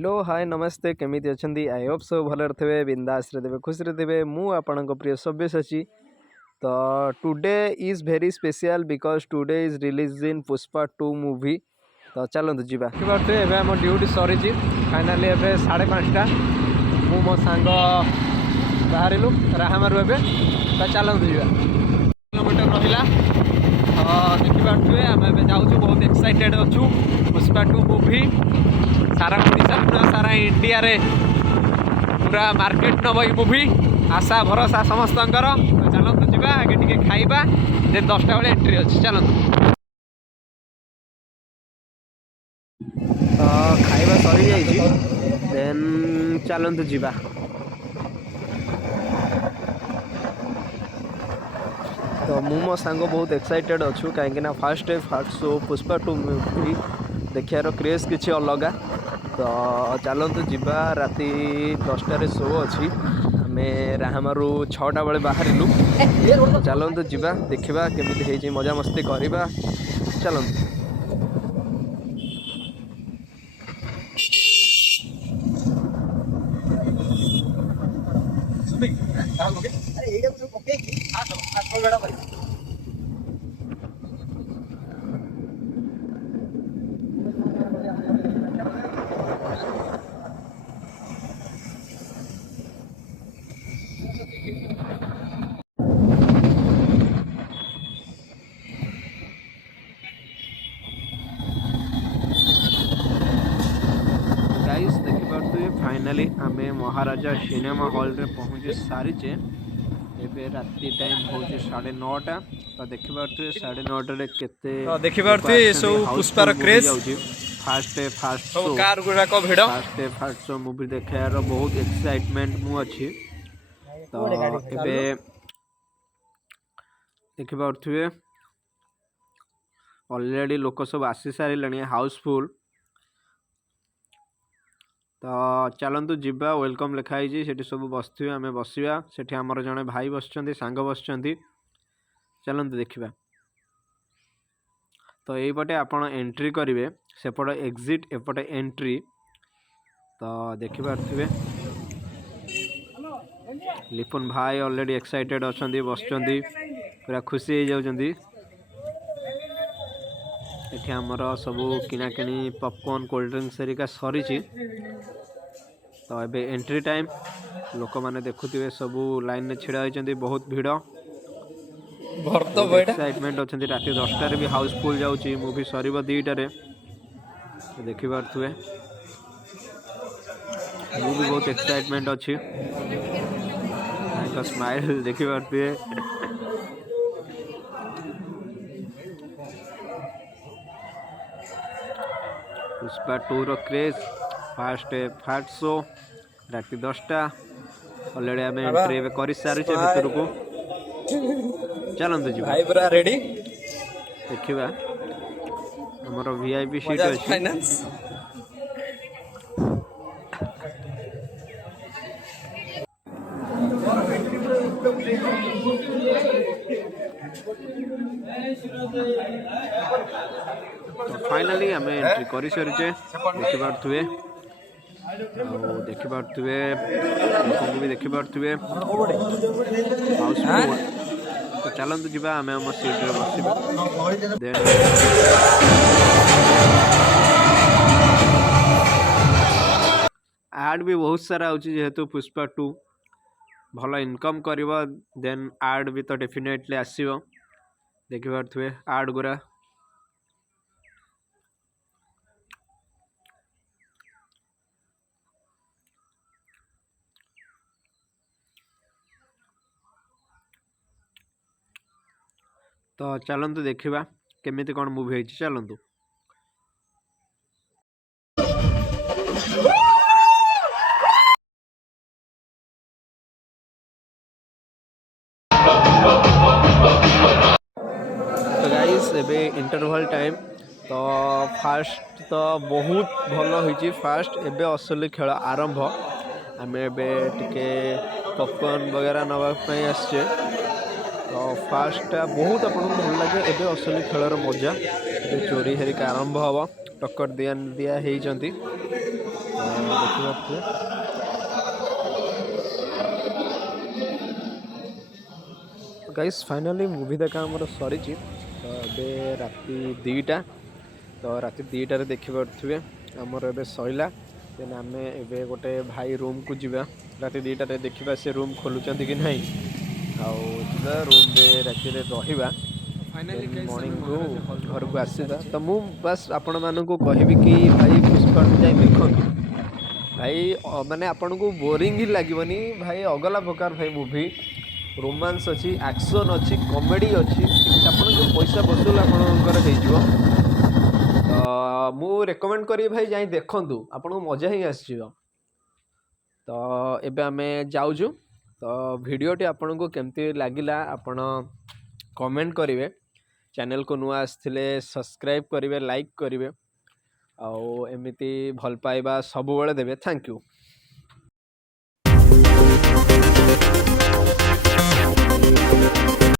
Hello hi नमस्ते केमिति अछंती I hope सब भलर थे बिंदास रे खुश रे थे मु आपणक प्रिय सब्यसाची। तो today is very special because today is release in Pushpa 2 movie. तो चलते जी एवं आम ड्यूटी सरी फाइनाली एवं 5:30 मु मो सांग बाहर राहामारू एवं तो चलते जी किलोमीटर रहा। तो देखिए आम जाऊँ बहुत एक्साइटेड अच्छू पुष्पा 2 मूवी सारा ओडिशा पूरा सारा इंडिया रे पूरा मार्केट नब मूवी आशा भरोसा समस्त तो चलते जी आगे टे खाइबा देन 10टा बेले एंट्री अच्छी चलते। तो खाइबा सरी जाइए देन चलते जीवा। तो मु मो सांग बहुत एक्साइटेड अच्छू कहीं fast day fast show Pushpa 2 movie देखार क्रेज किसी अलग। तो चलतु जीवा राति 10टार शो अच्छी आम राहामारू 6टा बेले बाहर चलतु जीवा देखा केमी मजा मस्ती करवा चलतु। फाइनाली आम महाराजा सिनेमा हॉल रे पहुँची सारीचे एबे राति टाइम हो 9:30। तो देखिए 9:30 केते देखिए सब पुष्पार क्रेज फास्ट शो कार गुड़ाक भिड़ फास्ट शो मूवी देखार बहुत एक्साइटमेंट मु अच्छी। तो एबे देखिए ऑलरेडी लोक सब आसी सारे हाउसफुल। तो चलतु जीवा वेलकम लिखाई से सब बसवे आम बसवा से आमर जड़े भाई बस सांग बस चलतु देखा। तो यहीपटे आपण एंट्री करेंगे सेपट एग्जिट एपटे एंट्री। तो देखिए लिपुन भाई ऑलरेडी एक्साइटेड अच्छा बस पूरा खुशी हो जाती। एठी आमर सबू किणाकिणी पॉपकॉर्न कोल्ड ड्रिंक्स हेरिका सरी। तो एबे एंट्री टाइम लोक मैंने देखुए सबू लाइन में छिड़ा होती बहुत भिड़ एक्साइटमेंट अच्छा राति 10टार भी हाउसफुल जाऊँगी मूवी सर 2टार देखी पारे मु भी बहुत एक्साइटमेंट अच्छी स्माइल देखी पारे। पुष्पा 2 रो क्रेज फास्ट शो राति 10टा ऑलरेडी आम एंट्री कर सारी भर को चलते जी भाई पूरा रेडी देखा हमर वीआईपी सीट अच्छी। तो फाइनाली आम एंट्री कर सारीचे देखिपे देखिपे लोक भी देखिपे तो चलते जी आम आम सीट रे बस आड भी बहुत सारा जेहेतु पुष्पा 2 भल इनकम कर देन आड भी तो डेफिनेटली आसो देखिपे आड गुरा। तो चलतु देखा केमिति कौन मूवी है चलतु। तो गाइस एबे इंटरवल टाइम तो फास्ट तो बहुत भल होइछि फास्ट एबे असली खेल आरंभ आम एबे टिके पॉपकॉर्न वगैरह नापी आसचे। तो फास्टा बहुत आपको भल लगे एबे असली खेलर मजा चोरी हेरिका आरंभ हम टक्कर दिया दिया होती ଦେଖିପାରୁଥିବେ गाइस फाइनाली मूवी देखा आमर सरी तो ए राति 2टा तो राति 2टारे देखिपे आमर ए सैला देन आम ए गोटे भाई रूम को जीवा राति 2टारे देखा से रूम खोलुंट कि नहीं आउा रूम रे राति रहा मॉर्निंग को घर को आसवा तो मु बस आपण मानू कहबी कि भाई पुष्पा जाए देखो भाई माने आपन को बोरिंग ही लगभग भाई अगला प्रकार भाई मूवी रोमांस अच्छी एक्शन अच्छी कॉमेडी अच्छी आपन जो पैसा वसूल आपणकर हो तो मु रेकमेंड करी भाई जाई देखंतु आपन को मजा ही आस तो एबे आमे जाउजु तो वीडियोटी आपन को केमती लागिला आपण कमेंट करेंगे चैनल को नुआ आसथिले सब्सक्राइब करेंगे लाइक करेंगे आउ एमती भल पाइबा सब बेले देवे थैंक यू।